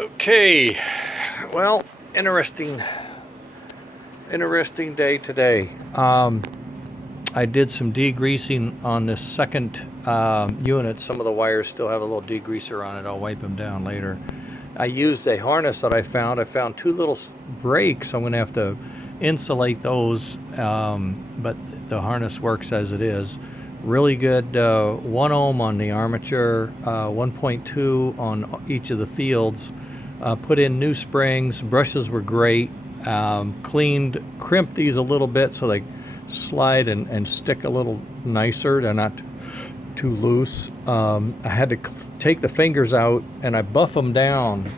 Okay, well, interesting day today. I did some degreasing on this second unit. Some of the wires still have a little degreaser on it. I'll wipe them down later. I used a harness that I found. I found two little breaks. I'm going to have to insulate those, but the harness works as it is. Really good 1 ohm on the armature, 1.2 on each of the fields. Put in new springs. Brushes were great. Crimped these a little bit so they slide and stick a little nicer. They're not too loose. I had to take the fingers out and I buff them down.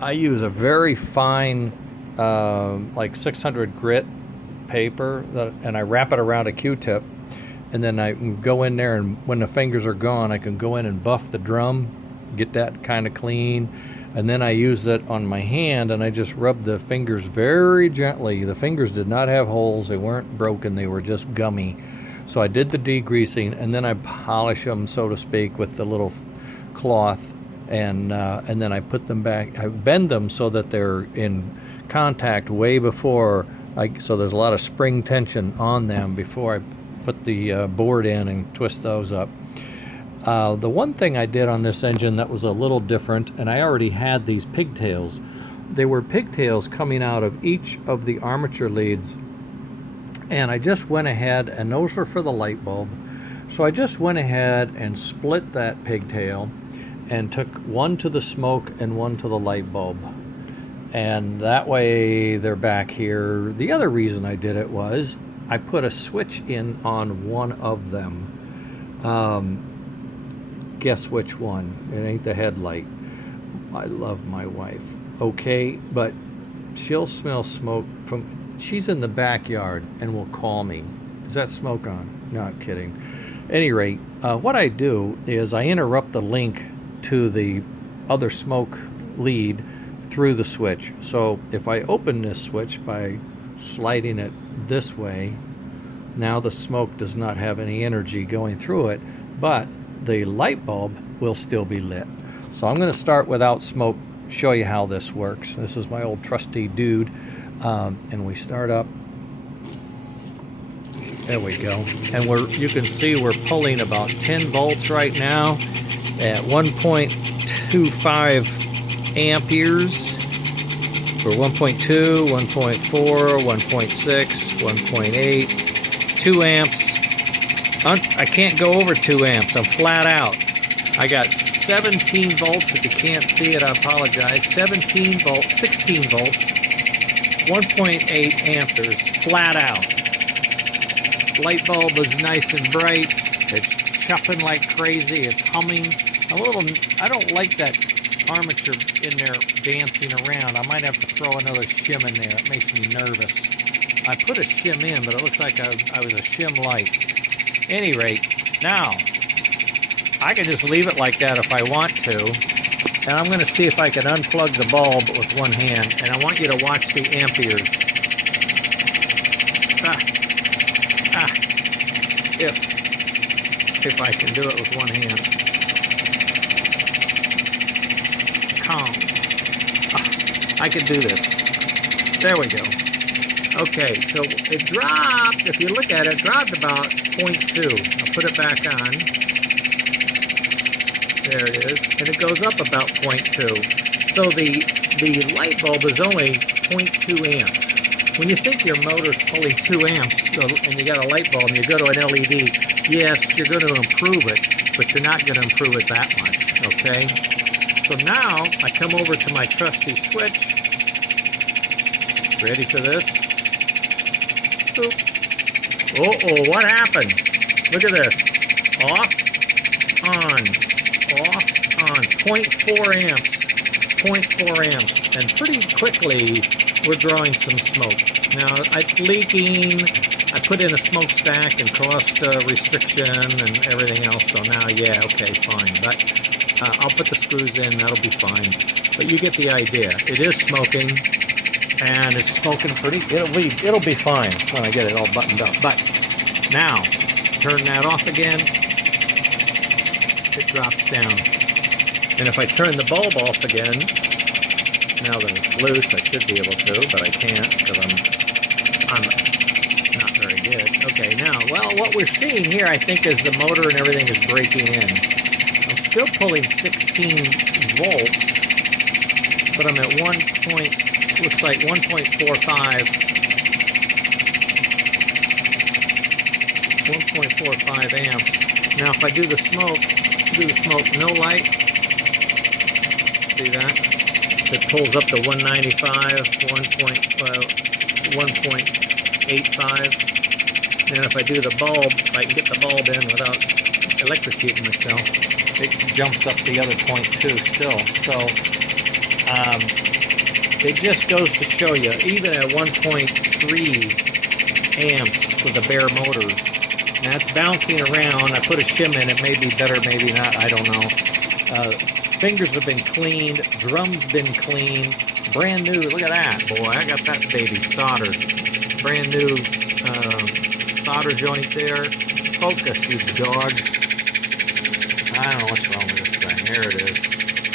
I use a very fine, like 600 grit paper, and I wrap it around a Q-tip, and then I can go in there, and when the fingers are gone, I can go in and buff the drum, get that kind of clean, and then I use it on my hand, and I just rub the fingers very gently. The fingers did not have holes. They weren't broken. They were just gummy. So I did the degreasing, and then I polish them, so to speak, with the little cloth, and then I put them back. I bend them so that they're in contact way before, so there's a lot of spring tension on them before I put the board in and twist those up. The one thing I did on this engine that was a little different, and I already had these pigtails. They were pigtails coming out of each of the armature leads, and I just went ahead, and those were for the light bulb. So I just went ahead and split that pigtail and took one to the smoke and one to the light bulb. And that way they're back here. The other reason I did it was I put a switch in on one of them. Guess which one? It ain't the headlight. I love my wife. Okay, but she'll smell smoke from, she's in the backyard and will call me. Is that smoke on? Not kidding. Any rate, what I do is I interrupt the link to the other smoke lead through the switch. So if I open this switch by sliding it this way, now the smoke does not have any energy going through it, but the light bulb will still be lit. So I'm going to start without smoke, show you how this works. This is my old trusty dude, and we start up. There we go. And you can see we're pulling about 10 volts right now at 1.25 amperes for 1.2, 1.4, 1.6, 1.8, 2 amps. I can't go over 2 amps. I'm flat out. I got 17 volts. If you can't see it, I apologize. 17 volts, 16 volts, 1.8 amperes, flat out. Light bulb is nice and bright. It's chuffing like crazy. It's humming. I don't like that armature in there dancing around. I might have to throw another shim in there. It makes me nervous. I put a shim in, but it looks like I was a shim light. Any rate, now I can just leave it like that if I want to. And I'm going to see if I can unplug the bulb with one hand. And I want you to watch the amperes. If I can do it with one hand. Calm. I can do this. There we go. Okay, so it dropped, if you look at it, it dropped about 0.2. I'll put it back on. There it is. And it goes up about 0.2. So the light bulb is only 0.2 amps. When you think your motor's pulling 2 amps and you got a light bulb and you go to an LED, yes, you're going to improve it, but you're not going to improve it that much, okay? So now I come over to my trusty switch. Ready for this? Boop. Uh-oh, what happened? Look at this. Off, on, off, on. 0.4 amps. 0.4 amps. And pretty quickly, we're drawing some smoke. Now, it's leaking. I put in a smokestack and crossed restriction and everything else. So now, yeah, okay, fine. But I'll put the screws in. That'll be fine. But you get the idea. It is smoking. And it's smoking pretty, it'll be fine when I get it all buttoned up. But now, turn that off again. it drops down. And if I turn the bulb off again, now that it's loose, I should be able to, but I can't because I'm not very good. Okay, now, well, what we're seeing here, I think, is the motor and everything is breaking in. I'm still pulling 16 volts, but I'm at looks like 1.45 amps. Now if I do the smoke, no light, see that? It pulls up to 195, 1.85. And if I do the bulb, if I can get the bulb in without electrocuting myself, it jumps up the other point too still. So it just goes to show you, even at 1.3 amps with a bare motor, now it's bouncing around. I put a shim in it, may be better, maybe not, I don't know. Fingers have been cleaned, drums been cleaned, brand new, look at that, boy, I got that baby soldered. Brand new solder joint there. Focus, you dog. I don't know what's wrong with this thing, there it is.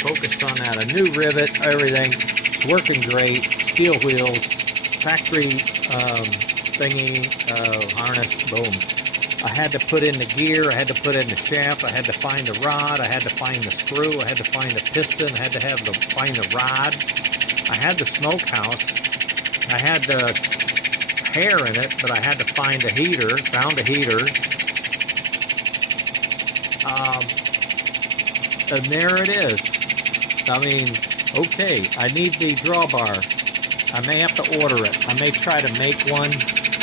Focused on that, a new rivet, everything, it's working great, steel wheels, factory thingy, harness, boom. I had to put in the gear, I had to put in the shaft, I had to find the rod, I had to find the screw, I had to find the piston, I had to find the rod. I had the smokehouse, I had the hair in it, but I had to find a heater, found a heater. And there it is. I mean, okay, I need the drawbar. I may have to order it. I may try to make one.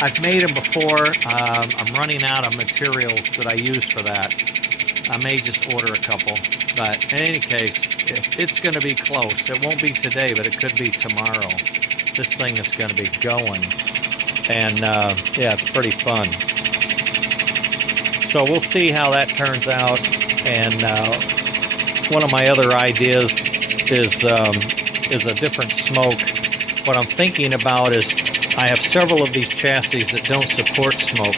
I've made them before. I'm running out of materials that I use for that. I may just order a couple. But in any case, it's going to be close. It won't be today, but it could be tomorrow. This thing is going to be going. And yeah, it's pretty fun. So we'll see how that turns out. And one of my other ideas is a different smoke. What I'm thinking about is I have several of these chassis that don't support smoke,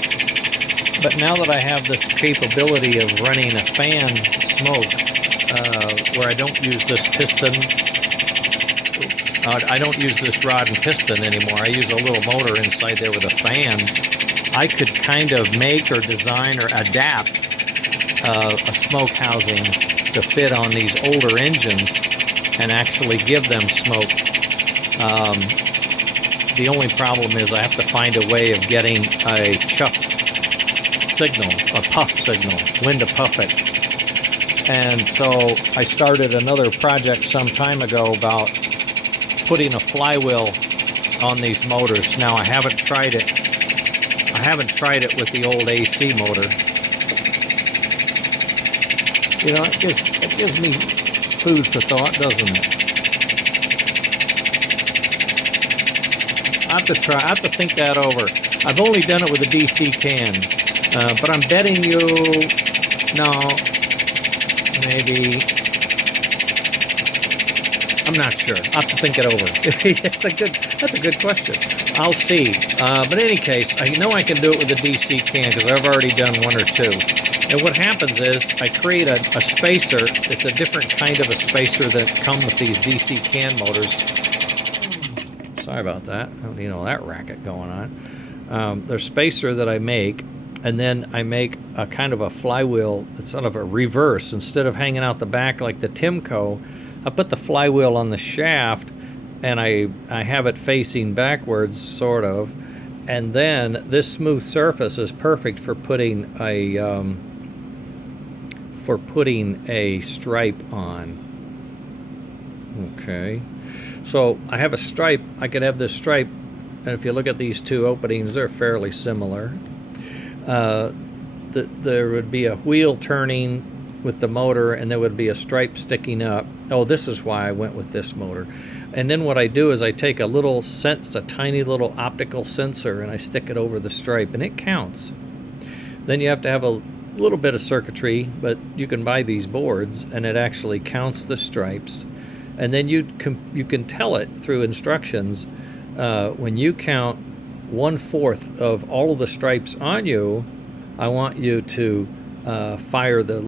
but now that I have this capability of running a fan smoke, where I don't use this piston, I don't use this rod and piston anymore, I use a little motor inside there with a fan, I could kind of make or design or adapt a smoke housing to fit on these older engines and actually give them smoke. The only problem is I have to find a way of getting a chuff signal, a puff signal, when to puff it. And so I started another project some time ago about putting a flywheel on these motors. Now I haven't tried it. I haven't tried it with the old AC motor. You know, it gives me food for thought, doesn't it? I have to think that over. I've only done it with a DC can, but I'm betting you, no, maybe, I'm not sure. I'll have to think it over. That's a good question. I'll see. But in any case, I know I can do it with a DC can because I've already done one or two. And what happens is I create a spacer. It's a different kind of a spacer that comes with these DC can motors. Sorry about that. You know, that racket going on. There's spacer that I make, and then I make a kind of a flywheel that's sort of a reverse. Instead of hanging out the back like the Timco, I put the flywheel on the shaft, and I have it facing backwards, sort of. And then this smooth surface is perfect for putting a stripe on. Okay. So I have a stripe, I could have this stripe, and if you look at these two openings, they're fairly similar. There would be a wheel turning with the motor, and there would be a stripe sticking up. Oh, this is why I went with this motor. And then what I do is I take a tiny little optical sensor, and I stick it over the stripe, and it counts. Then you have to have a little bit of circuitry, but you can buy these boards, and it actually counts the stripes. And then you can tell it through instructions. When you count 1/4 of all of the stripes on you, I want you to fire the